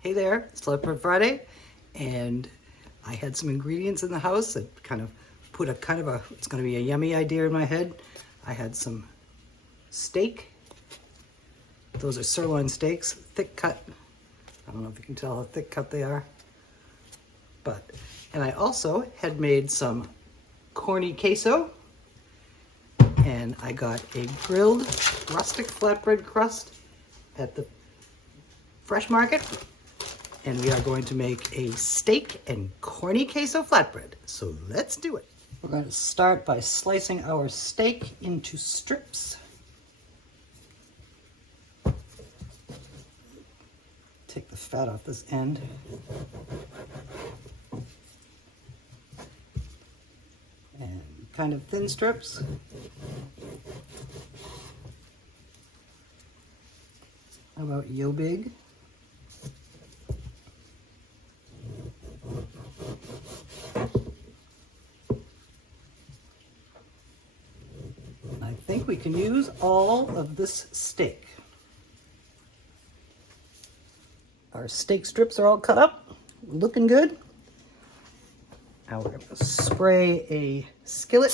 Hey there, it's Flatbread Friday, and I had some ingredients in the house that kind of put it's going to be a yummy idea in my head. I had some steak. Those are sirloin steaks, thick cut. I don't know if you can tell how thick cut they are. And I also had made some corny queso, and I got a grilled rustic flatbread crust at the fresh market. And we are going to make a steak and corny queso flatbread. So let's do it. We're going to start by slicing our steak into strips. Take the fat off this end. And kind of thin strips. How about yo big? I think we can use all of this steak. Our steak strips are all cut up, looking good. Now we're going to spray a skillet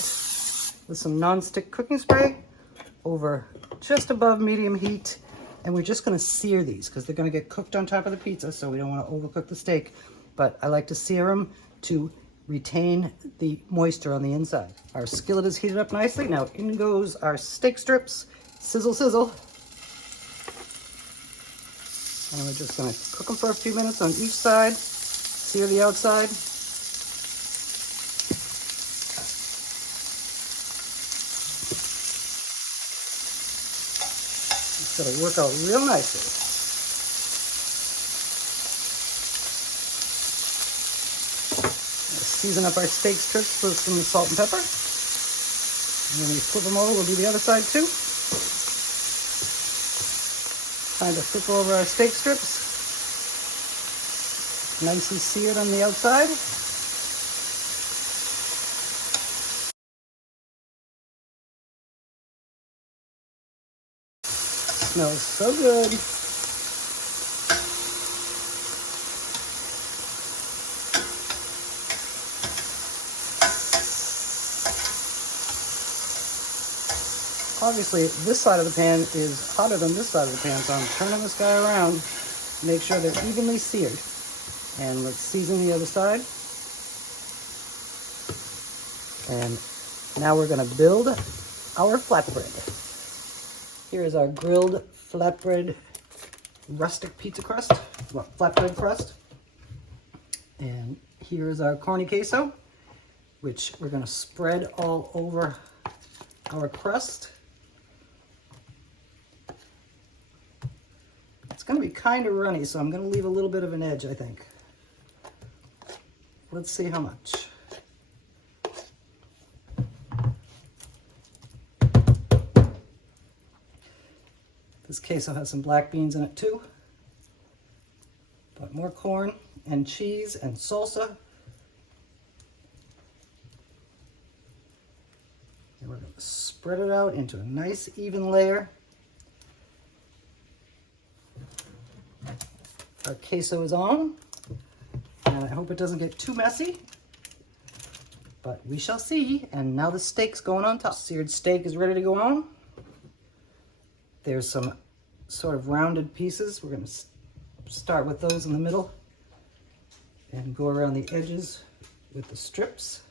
with some non-stick cooking spray over just above medium heat. And we're just going to sear these because they're going to get cooked on top of the pizza, so we don't want to overcook the steak. But I like to sear them to retain the moisture on the inside. Our skillet is heated up nicely. Now in goes our steak strips. Sizzle, sizzle. And we're just going to cook them for a few minutes on each side. Sear the outside. It's going to work out real nicely. Season up our steak strips with some salt and pepper. And when we flip them over, we'll do the other side too. Time to flip over our steak strips. Nicely seared on the outside. Smells so good. Obviously, this side of the pan is hotter than this side of the pan, so I'm turning this guy around to make sure they're evenly seared. And let's season the other side. And now we're going to build our flatbread. Here is our grilled flatbread rustic pizza crust, flatbread crust. And here is our corny queso, which we're going to spread all over our crust. It's going to be kind of runny, so I'm going to leave a little bit of an edge, I think. Let's see how much. This queso has some black beans in it too. But more corn and cheese and salsa. And we're going to spread it out into a nice even layer. Our queso is on, and I hope it doesn't get too messy, but we shall see. And now the steak's going on top. Seared steak is ready to go on. There's some sort of rounded pieces. We're going to start with those in the middle and go around the edges with the strips.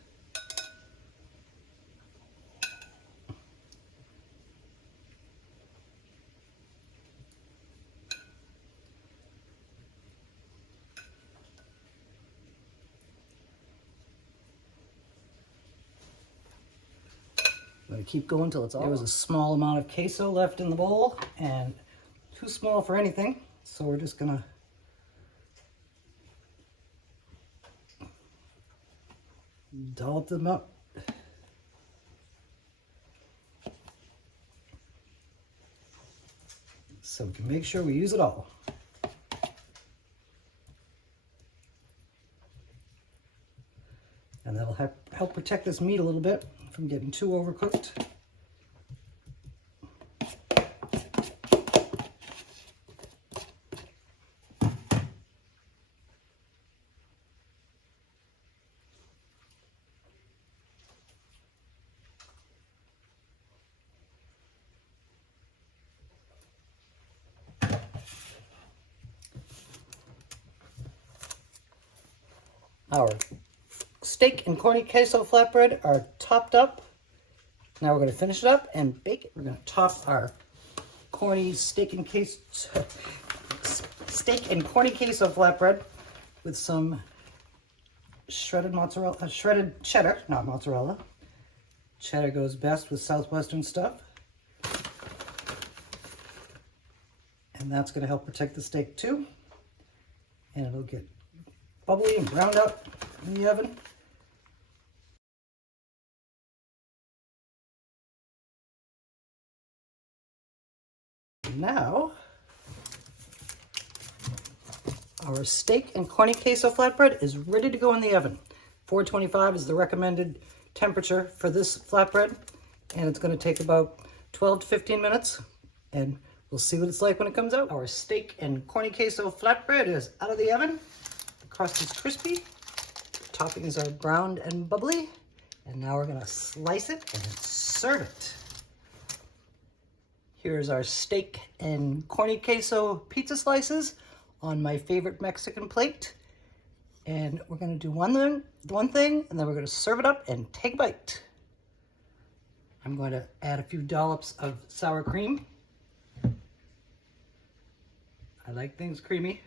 I'm going to keep going until it's all. There was a small amount of queso left in the bowl, and too small for anything, so we're just going to dollop them up. So we can make sure we use it all. And that'll help protect this meat a little bit from getting too overcooked. Our steak and corny queso flatbread are topped up. Now we're going to finish it up and bake it. We're going to top our corny steak and corny queso flatbread with some shredded mozzarella, shredded cheddar, not mozzarella. Cheddar goes best with Southwestern stuff. And that's going to help protect the steak too. And it'll get bubbly and browned up in the oven. Now, our steak and corny queso flatbread is ready to go in the oven. 425 is the recommended temperature for this flatbread, and it's going to take about 12 to 15 minutes, and we'll see what it's like when it comes out. Our steak and corny queso flatbread is out of the oven. The crust is crispy, the toppings are browned and bubbly, and now we're going to slice it and serve it. Here's our steak and corny queso pizza slices on my favorite Mexican plate. And we're going to do one thing, and then we're going to serve it up and take a bite. I'm going to add a few dollops of sour cream. I like things creamy.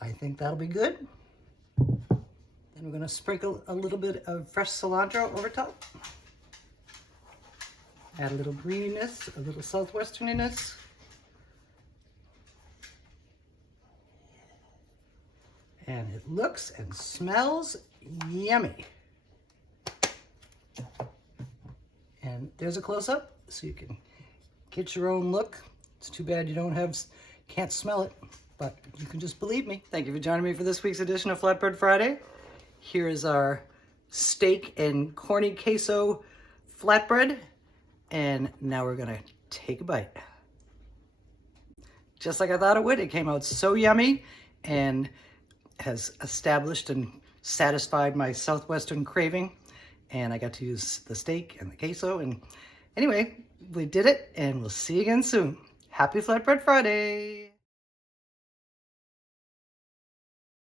I think that'll be good. Then we're going to sprinkle a little bit of fresh cilantro over top. Add a little greeniness, a little southwesterniness. And it looks and smells yummy. And there's a close-up so you can get your own look. It's too bad you can't smell it, but you can just believe me. Thank you for joining me for this week's edition of Flatbread Friday. Here is our steak and corny queso flatbread, and now we're gonna take a bite. Just like I thought it would, it came out so yummy and has established and satisfied my Southwestern craving, and I got to use the steak and the queso, and anyway, we did it, and we'll see you again soon. Happy Flatbread Friday!